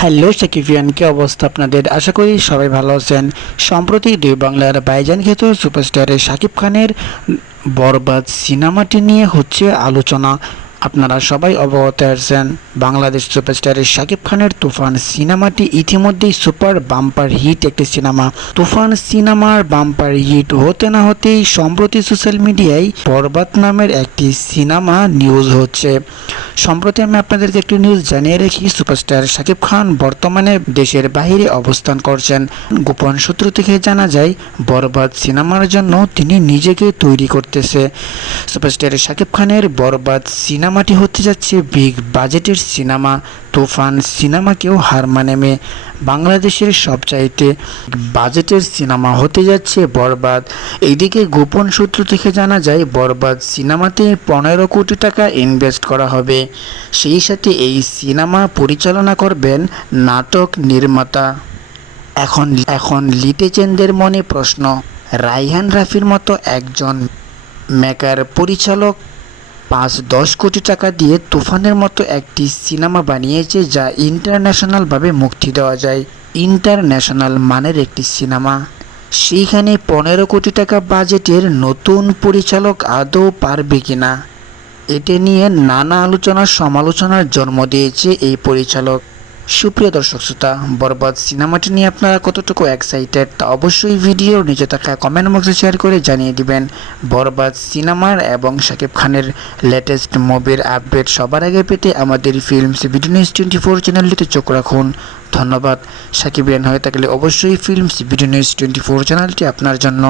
Hello সাকিবিয়ান কি অবস্থা আপনাদের? আশা করি সবাই ভালো আছেন। সম্প্রতি দুই বাংলার বাইজান খ্যাত সুপারস্টারের শাকিব খানের বরবাদ সিনেমাটি নিয়ে হচ্ছে আলোচনা। আপনারা সবাই অবগত আছেন, বাংলাদেশ সুপারস্টারের শাকিব খানের তুফান সিনেমাটি ইতিমধ্যেই সুপার বাম্পার হিট একটি সিনেমা। তুফান সিনেমার বাম্পার হিট হতে না হতেই সম্প্রতি সোশ্যাল মিডিয়ায় বরবাদ নামের একটি সিনেমা নিউজ হচ্ছে। সম্প্রতি আমি আপনাদেরকে একটি নিউজ জানিয়ে রাখি, সুপারস্টার শাকিব খান বর্তমানে দেশের বাইরে অবস্থান করছেন। গোপন সূত্র থেকে জানা যায়, বরবাদ সিনেমার জন্য তিনি নিজেকে তৈরি করতেছে। সুপারস্টার শাকিব খানের বরবাদ সিনেমাটি হতে যাচ্ছে বিগ বাজেটের সিনেমা। তুফান সিনেমাকেও হার মানেমে বাংলাদেশের সবচাইতে বাজেটের সিনেমা হতে যাচ্ছে বরবাদ। এইদিকে গোপন সূত্র থেকে জানা যায়, বরবাদ সিনেমাতে পনেরো কোটি টাকা ইনভেস্ট করা হবে। সেই সাথে এই সিনেমা পরিচালনা করবেন নাটক নির্মাতা। এখন এখন লিটেচেনদের মনে প্রশ্ন, রাইহান রাফির মতো একজন মেকার পরিচালক পাঁচ দশ কোটি টাকা দিয়ে তুফানের মতো একটি সিনেমা বানিয়েছে যা ইন্টারন্যাশনালভাবে মুক্তি দেওয়া যায়। ইন্টারন্যাশনাল মানের একটি সিনেমা। সেইখানে পনেরো কোটি টাকা বাজেটের নতুন পরিচালক আদৌ পারবে কিনা? এটা নিয়ে নানা আলোচনা সমালোচনার জন্ম দিয়েছে এই পরিচালক। সুপ্রিয় দর্শক শ্রোতা, বরবাদ সিনেমাটি নিয়ে আপনারা কতটুকু এক্সাইটেড তা অবশ্যই ভিডিওর নিচে থাকা কমেন্ট বক্সে শেয়ার করে জানিয়ে দিবেন। বরবাদ সিনেমার এবং শাকিব খানের লেটেস্ট মুভির আপডেট সবার আগে পেতে আমাদের films video news twenty four চ্যানেলটিতে চোখ রাখুন। ধন্যবাদ। সাকিবিয়ান হয়ে থাকলে অবশ্যই films video news twenty four চ্যানেলটি আপনার জন্য।